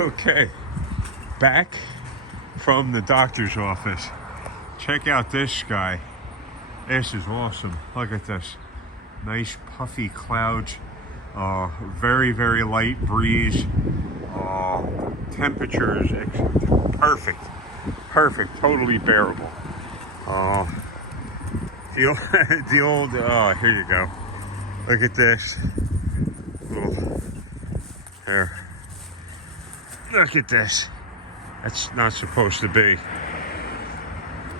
Okay, back from the doctor's office. Check out this guy. This is awesome. Look at this. Nice puffy clouds. Very, very light breeze. Temperatures perfect. Perfect. Totally bearable. The old, here you go. Look at this. Little, here. Look at this. That's not supposed to be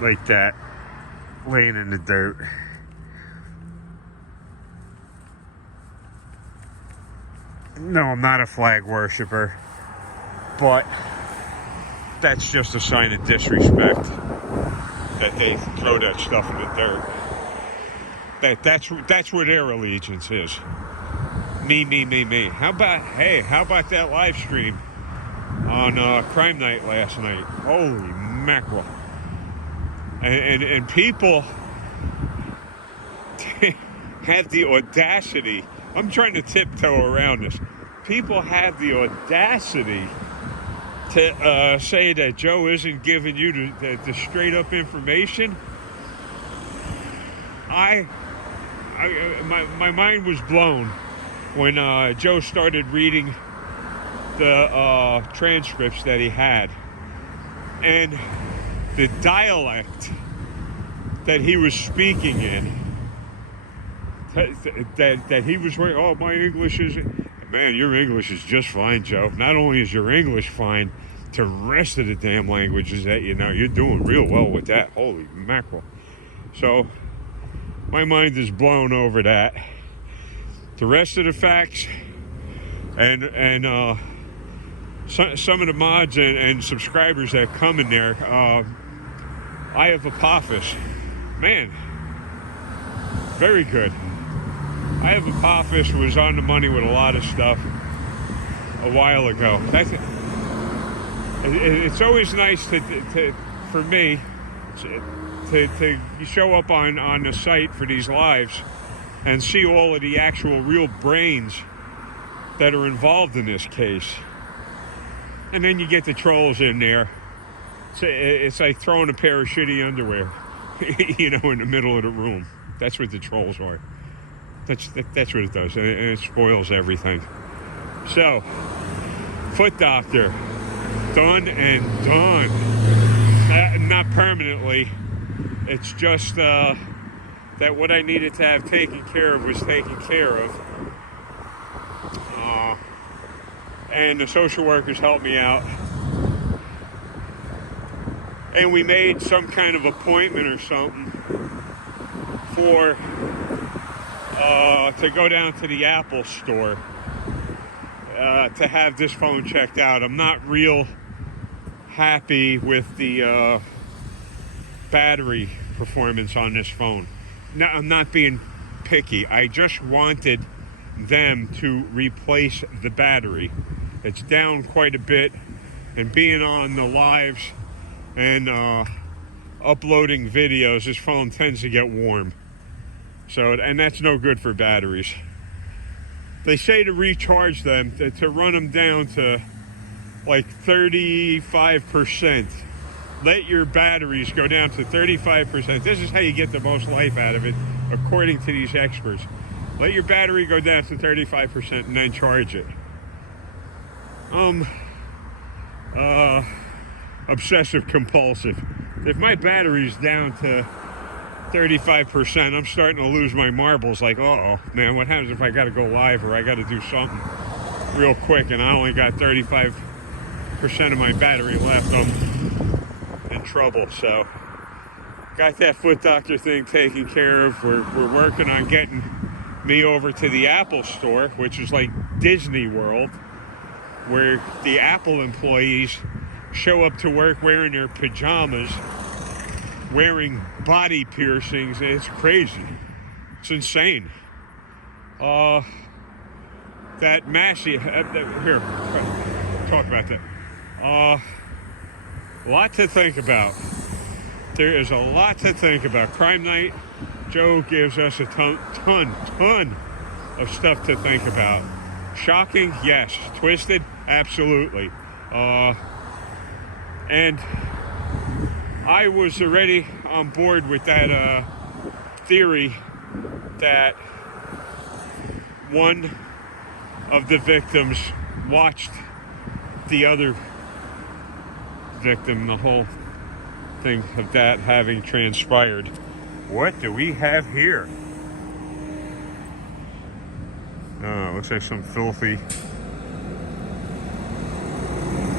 like that, laying in the dirt. No, I'm not a flag worshiper, but that's just a sign of disrespect that they throw that stuff in the dirt. That's where their allegiance is. Me. How about that live stream on Crime Night last night? Holy mackerel. And people have the audacity. I'm trying to tiptoe around this. People have the audacity to say that Joe isn't giving you the straight up information. My mind was blown when Joe started reading the transcripts that he had, and the dialect that he was speaking in, that he was wearing. Oh, my English is, man, your English is just fine, Joe. Not only is your English fine, the rest of the damn languages that you know, you're doing real well with that. Holy mackerel. So my mind is blown over that. The rest of the facts and some of the mods and subscribers that come in there, I have Apophis. Man, very good. I have Apophis was on the money with a lot of stuff a while ago. It's always nice for me to show up on the site for these lives and see all of the actual real brains that are involved in this case. And then you get the trolls in there. It's like throwing a pair of shitty underwear, in the middle of the room. That's what the trolls are. That's what it does, and it spoils everything. So, foot doctor, done and done. Not permanently. It's just that what I needed to have taken care of was taken care of. And the social workers helped me out. And we made some kind of appointment or something for to go down to the Apple store to have this phone checked out. I'm not real happy with the battery performance on this phone. No, I'm not being picky. I just wanted them to replace the battery. It's down quite a bit, and being on the lives and uploading videos, this phone tends to get warm. So, and that's no good for batteries. They say to recharge them, to run them down to like 35%. Let your batteries go down to 35%. This is how you get the most life out of it, according to these experts. Let your battery go down to 35% and then charge it. Obsessive compulsive. If my battery's down to 35%, I'm starting to lose my marbles. Like, uh-oh, man, what happens if I got to go live or I got to do something real quick and I only got 35% of my battery left? I'm in trouble. So, got that foot doctor thing taken care of. We're working on getting me over to the Apple store, which is like Disney World, where the Apple employees show up to work wearing their pajamas, wearing body piercings. It's crazy. It's insane. That Massey, here, talk about that. A lot to think about. There is a lot to think about. Crime Night, Joe gives us a ton of stuff to think about. Shocking, yes. Twisted, absolutely. And I was already on board with that theory that one of the victims watched the other victim, the whole thing of that having transpired. What do we have here? Oh, looks like some filthy.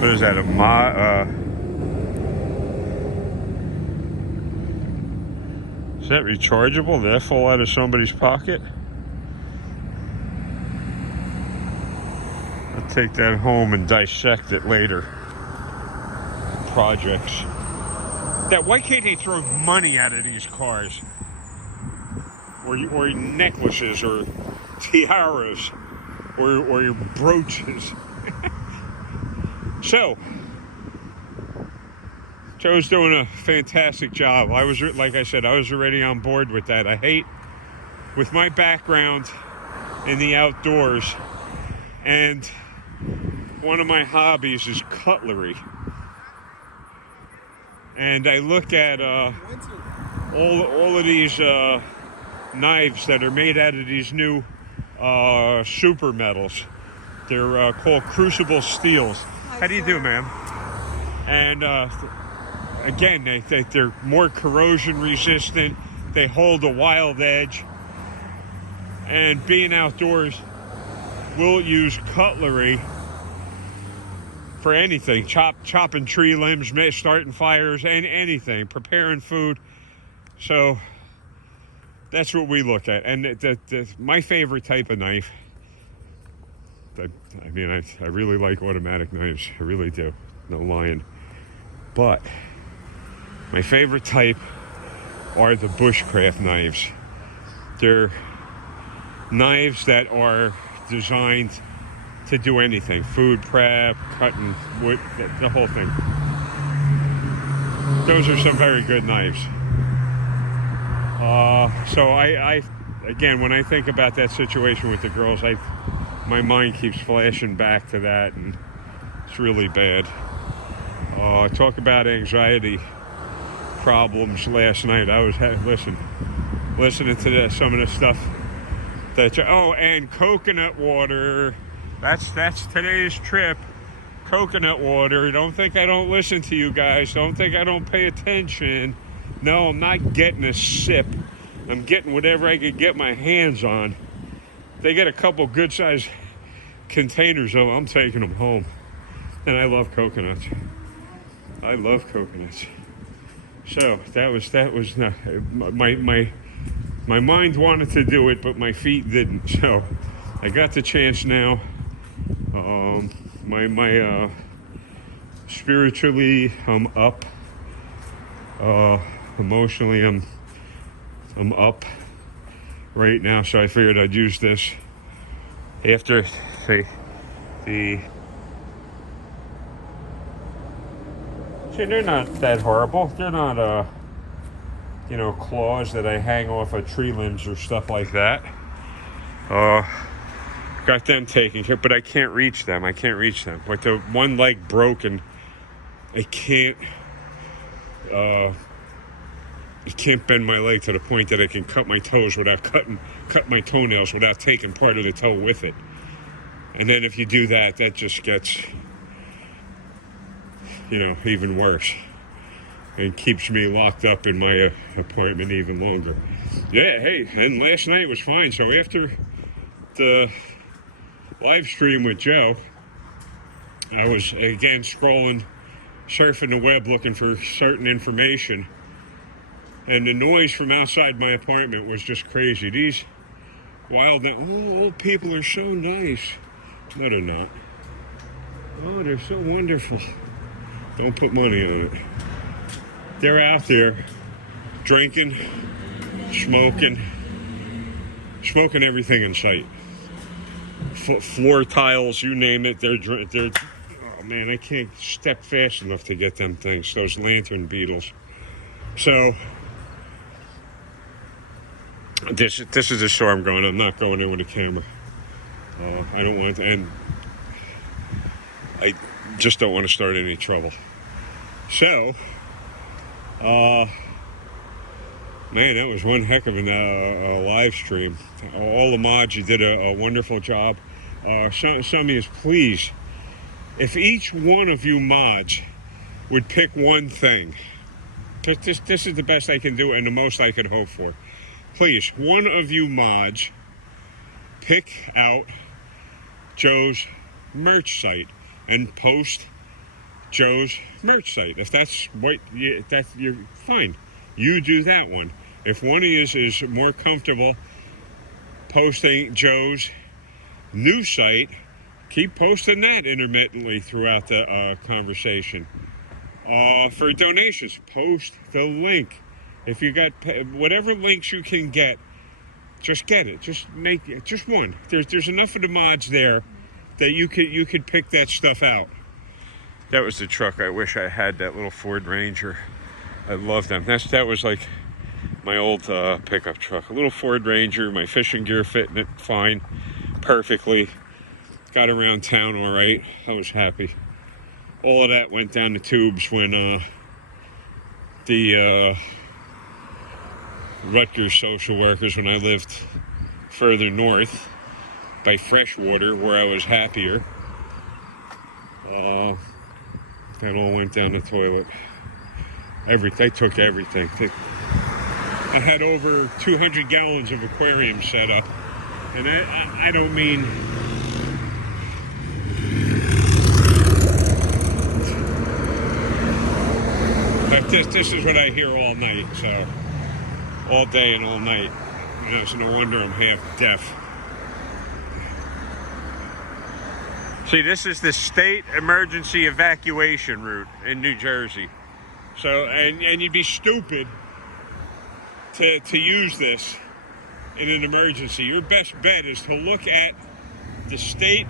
What is that? Is that rechargeable? Did that fall out of somebody's pocket? I'll take that home and dissect it later. Projects. Why can't they throw money out of these cars? Or necklaces, or tiaras, or brooches. So, Joe's doing a fantastic job. Like I said, I was already on board with that. I hate, with my background in the outdoors, and one of my hobbies is cutlery. And I look at all of these knives that are made out of these new super metals. They're called crucible steels. How do you do, ma'am? And again, they're more corrosion resistant. They hold a wild edge. And being outdoors, we'll use cutlery for anything. Chopping tree limbs, starting fires, and anything. Preparing food. So that's what we look at. And my favorite type of knife, I really like automatic knives. I really do. No lying. But my favorite type are the bushcraft knives. They're knives that are designed to do anything. Food prep, cutting wood, the whole thing. Those are some very good knives. So I again, when I think about that situation with the girls, my mind keeps flashing back to that, and it's really bad. Talk about anxiety problems last night. I was listening to some of the stuff and coconut water. That's today's trip. Coconut water. Don't think I don't listen to you guys. Don't think I don't pay attention. No, I'm not getting a sip. I'm getting whatever I could get my hands on. They get a couple good-sized containers of them. I'm taking them home. And I love coconuts. I love coconuts. So that was not, my mind wanted to do it, but my feet didn't. So I got the chance now. My spiritually, I'm up. Emotionally, I'm up right now. So I figured I'd use this after the. See, they're not that horrible. They're not claws that I hang off of tree limbs or stuff like that. Got them taken care, but I can't reach them. With the one leg broken, I can't bend my leg to the point that I can cut my toes without cut my toenails without taking part of the toe with it. And then if you do that, that just gets, even worse. And keeps me locked up in my apartment even longer. Yeah, hey, and last night was fine. So after the live stream with Joe, I was again surfing the web looking for certain information, and the noise from outside my apartment was just crazy. These old people are so nice. No, they're not. Oh, they're so wonderful. Don't put money on it. They're out there drinking, smoking everything in sight. Floor tiles, you name it. They're. Oh man, I can't step fast enough to get them things. Those lantern beetles. So this is the store I'm going. I'm not going in with a camera. I don't want to. And I just don't want to start any trouble. So, man, that was one heck of a live stream. All the mods, you did a wonderful job. Some of you, please, if each one of you mods would pick one thing, this is the best I can do and the most I could hope for. Please, one of you mods, pick out Joe's merch site and post Joe's merch site. If that's what you're fine. You do that one. If one of you is more comfortable posting Joe's new site, keep posting that intermittently throughout the conversation. For donations, post the link. If you got whatever links you can get, just get it. Just make it. Just one. There's enough of the mods there that you could pick that stuff out. That was the truck. I wish I had that little Ford Ranger. I love them. That was like my old pickup truck. A little Ford Ranger. My fishing gear fitting it fine, perfectly. Got around town all right. I was happy. All of that went down the tubes when the Rutgers social workers, when I lived further north by Freshwater, where I was happier, that all went down the toilet. They took everything. I had over 200 gallons of aquarium set up, and I don't mean but this is what I hear all night, so all day and all night. So no wonder I'm half deaf. See, this is the state emergency evacuation route in New Jersey. So, and you'd be stupid to use this in an emergency. Your best bet is to look at the state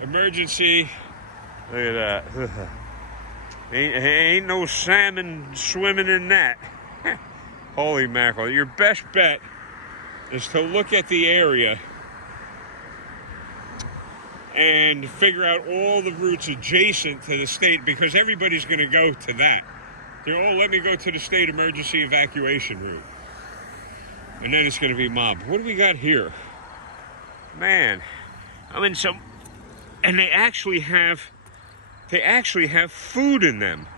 emergency. Look at that. Ain't no salmon swimming in that. Holy mackerel. Your best bet is to look at the area and figure out all the routes adjacent to the state, because everybody's going to go to that. Let me go to the state emergency evacuation route. And then it's going to be mob. What do we got here? Man, I'm in some... And they actually have food in them.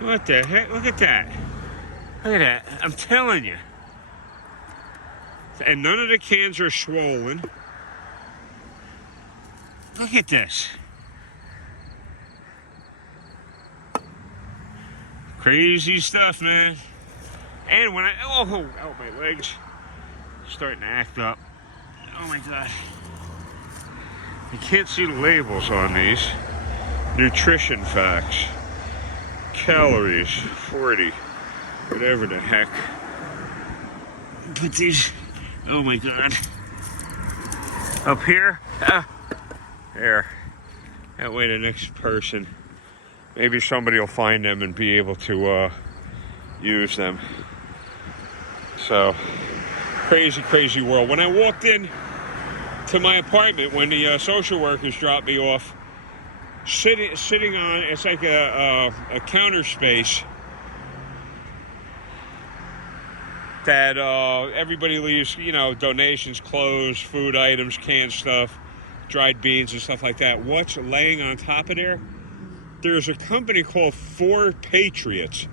What the heck? Look at that. Look at that. I'm telling you. And none of the cans are swollen. Look at this. Crazy stuff, man. And when oh, my legs starting to act up. Oh my God. You can't see the labels on these. Nutrition facts. Calories, 40. Whatever the heck. Put these, oh my God. Up here? There. That way the next person, maybe somebody will find them and be able to use them. So, crazy, crazy world. When I walked in to my apartment, when the social workers dropped me off, sitting on, it's like a counter space that everybody leaves, donations, clothes, food items, canned stuff, dried beans and stuff like that. What's laying on top of there? There's a company called 4 Patriots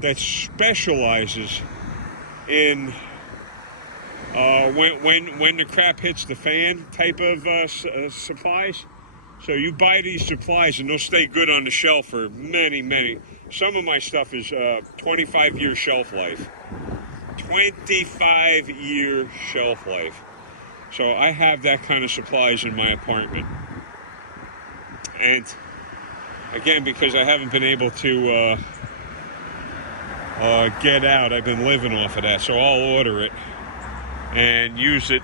that specializes in when the crap hits the fan type of supplies. So you buy these supplies and they'll stay good on the shelf for many. Some of my stuff is 25-year shelf life. 25-year shelf life. So I have that kind of supplies in my apartment. And again, because I haven't been able to get out, I've been living off of that. So I'll order it and use it.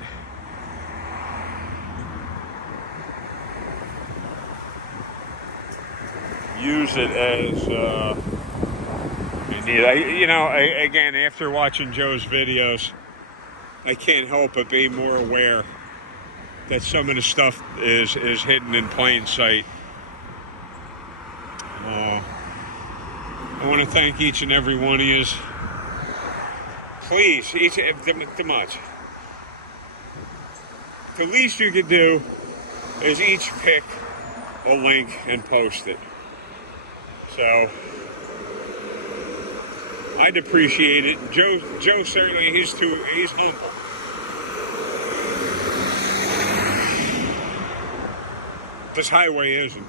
Use it as need. Again, after watching Joe's videos, I can't help but be more aware that some of the stuff is hidden in plain sight. I want to thank each and every one of you. Please, the least you could do is each pick a link and post it. So I'd appreciate it. Joe certainly, he's humble. This highway isn't.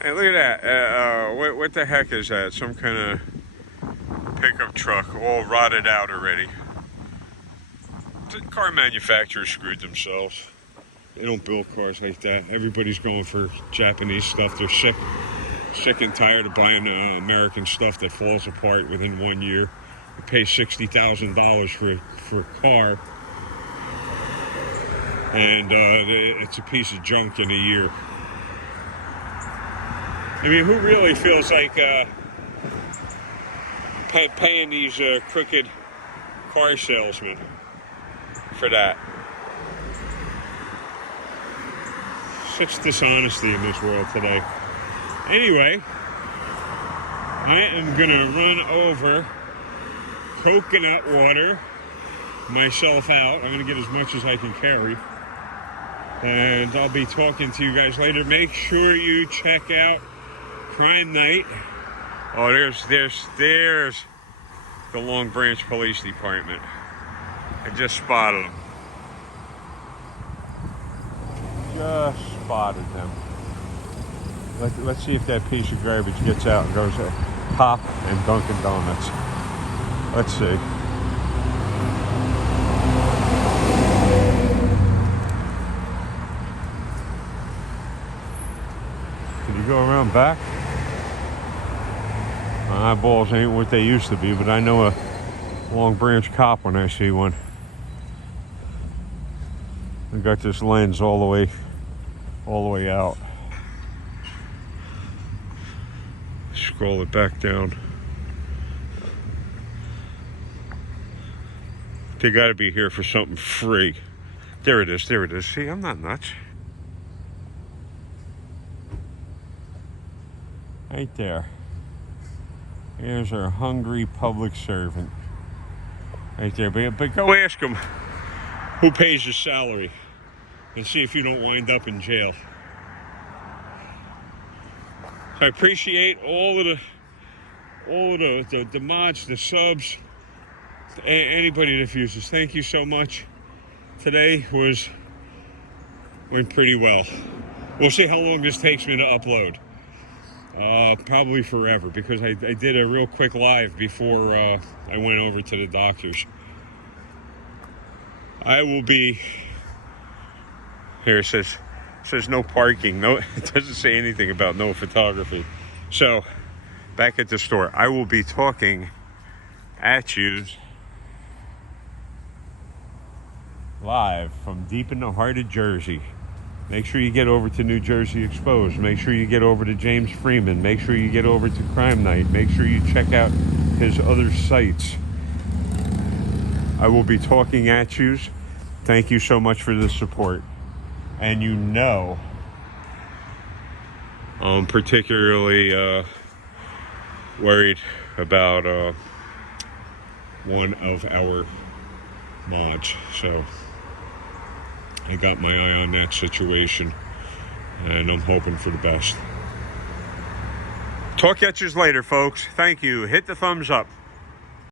Hey, look at that. What the heck is that? Some kind of pickup truck all rotted out already. The car manufacturers screwed themselves. They don't build cars like that. Everybody's going for Japanese stuff. They're sick and tired of buying American stuff that falls apart within 1 year. You pay $60,000 for a car, and it's a piece of junk in a year. I mean, who really feels like paying these crooked car salesmen for that? Such dishonesty in this world today. Anyway, I am gonna run over coconut water myself out. I'm gonna get as much as I can carry, and I'll be talking to you guys later. Make sure you check out Crime Night. Oh, there's the Long Branch Police Department. I just spotted them. Just spotted them. Let's see if that piece of garbage gets out and goes to Pop and Dunkin' Donuts. Let's see. Can you go around back? My eyeballs ain't what they used to be, but I know a Long Branch cop when I see one. I got this lens all the way out. Scroll it back down. They gotta be here for something free. There it is. See, I'm not nuts. Right there. Here's our hungry public servant. Right there. But go ask him who pays his salary and see if you don't wind up in jail. So I appreciate all of the mods, the subs, anybody that views this. Thank you so much. Today went pretty well. We'll see how long this takes me to upload. Probably forever, because I did a real quick live before I went over to the doctors. I will be here. It says no parking. No, it doesn't say anything about no photography. So back at the store, I will be talking at you live from deep in the heart of Jersey. Make sure you get over to New Jersey Exposed. Make sure you get over to James Freeman. Make sure you get over to Crime Night. Make sure you check out his other sites. I will be talking at you. Thank you so much for the support. And you know, I'm particularly worried about one of our mods. So I got my eye on that situation, and I'm hoping for the best. Talk at you later, folks. Thank you. Hit the thumbs up.